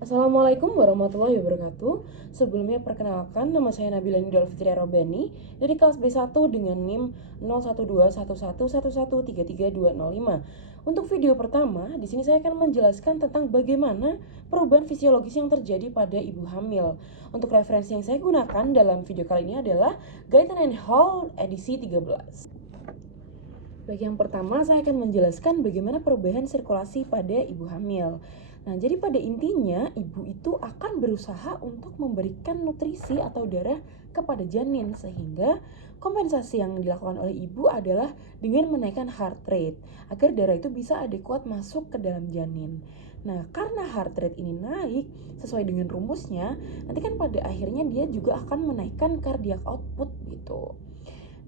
Assalamualaikum warahmatullahi wabarakatuh. Sebelumnya perkenalkan, nama saya Nabila Nidal Fitri Robani dari kelas B1 dengan NIM 012111133205. Untuk video pertama, di sini saya akan menjelaskan tentang bagaimana perubahan fisiologis yang terjadi pada ibu hamil. Untuk referensi yang saya gunakan dalam video kali ini adalah Guyton and Hall edisi 13. Bagi yang pertama, saya akan menjelaskan bagaimana perubahan sirkulasi pada ibu hamil. Nah, jadi pada intinya, ibu itu akan berusaha untuk memberikan nutrisi atau darah kepada janin, sehingga kompensasi yang dilakukan oleh ibu adalah dengan menaikkan heart rate, agar darah itu bisa adekuat masuk ke dalam janin. Nah, karena heart rate ini naik sesuai dengan rumusnya, nanti kan pada akhirnya dia juga akan menaikkan cardiac output gitu.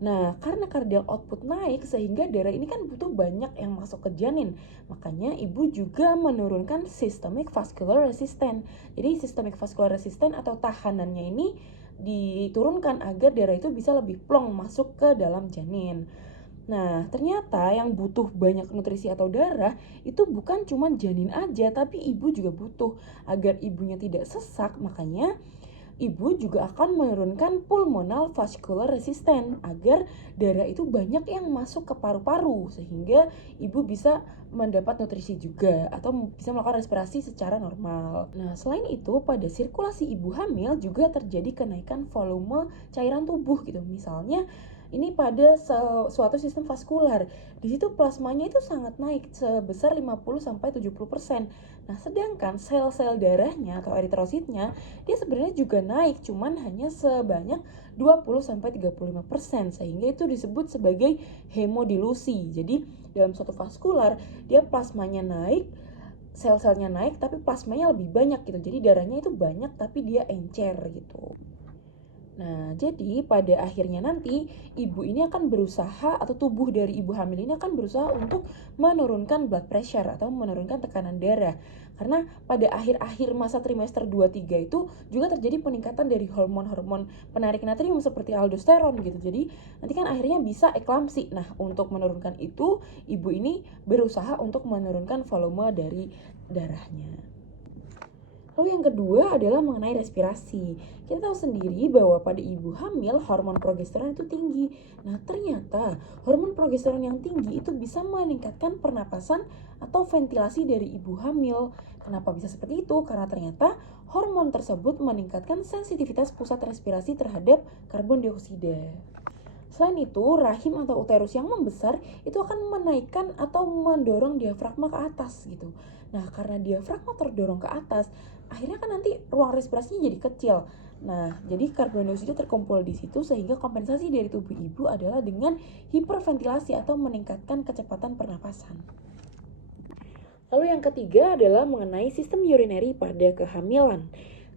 Nah, karena cardiac output naik sehingga darah ini kan butuh banyak yang masuk ke janin. Makanya ibu juga menurunkan systemic vascular resistance. Jadi systemic vascular resistance atau tahanannya ini diturunkan agar darah itu bisa lebih plong masuk ke dalam janin. Nah, ternyata yang butuh banyak nutrisi atau darah itu bukan cuma janin aja, tapi ibu juga butuh agar ibunya tidak sesak. Makanya ibu juga akan menurunkan pulmonal vascular resistance agar darah itu banyak yang masuk ke paru-paru sehingga ibu bisa mendapat nutrisi juga atau bisa melakukan respirasi secara normal. Nah, selain itu pada sirkulasi ibu hamil juga terjadi kenaikan volume cairan tubuh gitu. Misalnya ini pada suatu sistem vaskular. Di situ plasmanya itu sangat naik sebesar 50-70%. Nah, sedangkan sel-sel darahnya atau eritrositnya dia sebenarnya juga naik, cuman hanya sebanyak 20-35%, sehingga itu disebut sebagai hemodilusi. Jadi, dalam suatu vaskular, dia plasmanya naik, sel-selnya naik, tapi plasmanya lebih banyak gitu. Jadi, darahnya itu banyak, tapi dia encer gitu. Nah, jadi pada akhirnya nanti ibu ini akan berusaha atau tubuh dari ibu hamil ini akan berusaha untuk menurunkan blood pressure atau menurunkan tekanan darah. Karena pada akhir-akhir masa trimester 2-3 itu juga terjadi peningkatan dari hormon-hormon penarik natrium seperti aldosteron gitu. Jadi nanti kan akhirnya bisa eklamsi. Nah, untuk menurunkan itu ibu ini berusaha untuk menurunkan volume dari darahnya. Lalu yang kedua adalah mengenai respirasi. Kita tahu sendiri bahwa pada ibu hamil hormon progesteron itu tinggi. Nah, ternyata hormon progesteron yang tinggi itu bisa meningkatkan pernapasan atau ventilasi dari ibu hamil. Kenapa bisa seperti itu? Karena ternyata hormon tersebut meningkatkan sensitivitas pusat respirasi terhadap karbon dioksida. Selain itu, rahim atau uterus yang membesar itu akan menaikkan atau mendorong diafragma ke atas gitu. Nah, karena diafragma terdorong ke atas, akhirnya kan nanti ruang respirasinya jadi kecil. Nah, jadi karbon dioksida terkumpul di situ sehingga kompensasi dari tubuh ibu adalah dengan hiperventilasi atau meningkatkan kecepatan pernapasan. Lalu yang ketiga adalah mengenai sistem urinary pada kehamilan.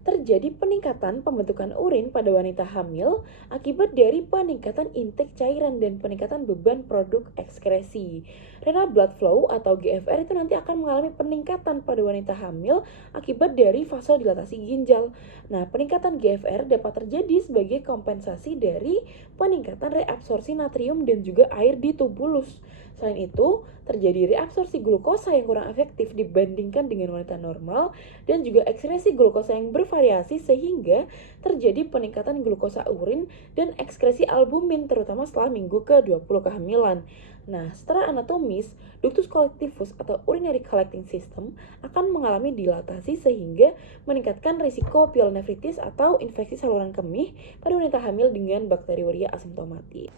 Terjadi peningkatan pembentukan urin pada wanita hamil akibat dari peningkatan intake cairan dan peningkatan beban produk ekskresi. Renal blood flow atau GFR itu nanti akan mengalami peningkatan pada wanita hamil akibat dari vasodilatasi ginjal. Nah, peningkatan GFR dapat terjadi sebagai kompensasi dari peningkatan reabsorpsi natrium dan juga air di tubulus. Selain itu, terjadi reabsorpsi glukosa yang kurang efektif dibandingkan dengan wanita normal dan juga ekskresi glukosa yang bervariasi sehingga terjadi peningkatan glukosa urin dan ekskresi albumin terutama setelah minggu ke-20 kehamilan. Nah, secara anatomis, ductus collectivus atau urinary collecting system akan mengalami dilatasi sehingga meningkatkan risiko pyelonefritis atau infeksi saluran kemih pada wanita hamil dengan bakteriuria asimptomatik.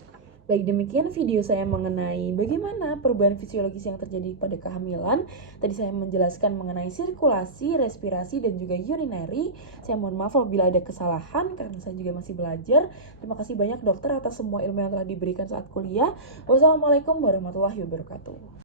Baik, demikian video saya mengenai bagaimana perubahan fisiologis yang terjadi pada kehamilan. Tadi saya menjelaskan mengenai sirkulasi, respirasi, dan juga urinary. Saya mohon maaf apabila ada kesalahan karena saya juga masih belajar. Terima kasih banyak dokter atas semua ilmu yang telah diberikan saat kuliah. Wassalamualaikum warahmatullahi wabarakatuh.